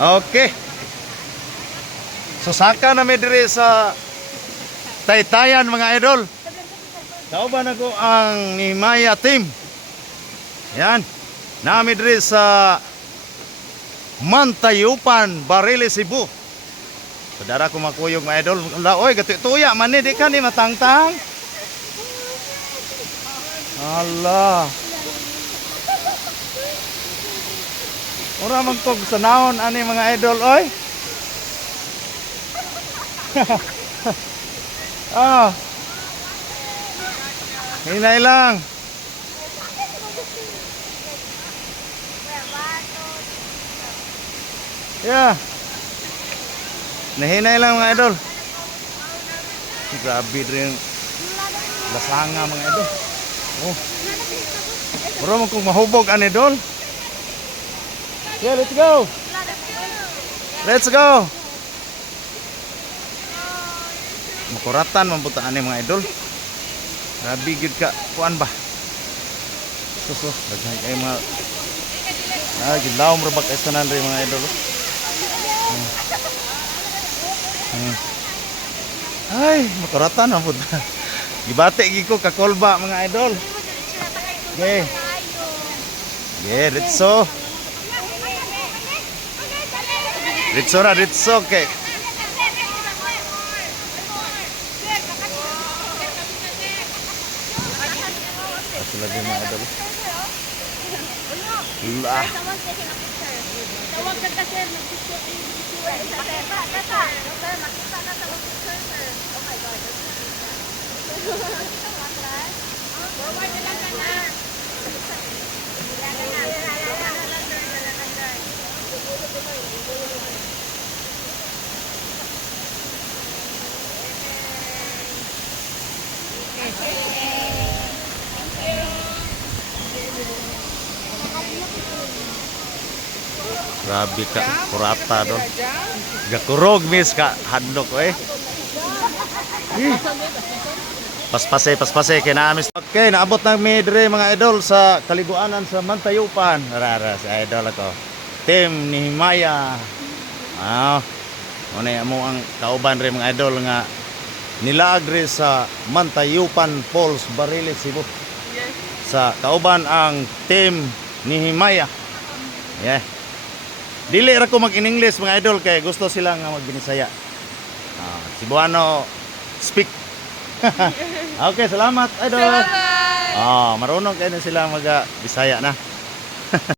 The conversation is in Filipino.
Okay. So saka na may dire sa Taytayan mga idol. Kauban ako ang Nehemiah team. Yan. Nami dire sa Mantayupan, Bariles, Cebu. Saudara ko makuyog mga idol. Oy, gatuya man ni di ka ni matangtang. Allah. Ora man kog sa naon ani mga idol oy. Ah. Hinay lang. Yeah. Nahinay lang mga idol. Grabe rin lasanga mga idol. Oh. Ora man kog mahubog ani idol. Yeah, let's go. Let's go. Makuratan man buta ani mga idol. Grabe gid ka kuan ba? Suso, daghan kay mga gilaw mo ba kay tanan ri mga idol. Ay, makuratan man buta. Gibate gid ko ka kolba mga idol. Okay. Yeah, ritso. Ritso na, ritso kay. Ito lagi mga idol. Lah. Tawag ka kasi mag-picture makita na tawag picture sir. Oh my god. Forward na lang na. Grabe ka, kurata doon. Gakurog miss ka, handok eh. Paspase, kinaamis. Okay, naabot na mi dire mga idol sa kaliguanan sa Mantayupan. Rara sa idol ako. Team Nehemiah. Muna mo ang kauban rin mga idol nga nilaagri sa Mantayupan Falls, Bariles, Cebu. Yes. Sa kauban ang team Nehemiah. Yeah. Dili ra ko mag-in-English mga idol kay gusto sila nga mag-Binisaya. Cebuano speak. Okay, salamat idol. Salamat. Marunong kayo na sila mag-Bisaya na.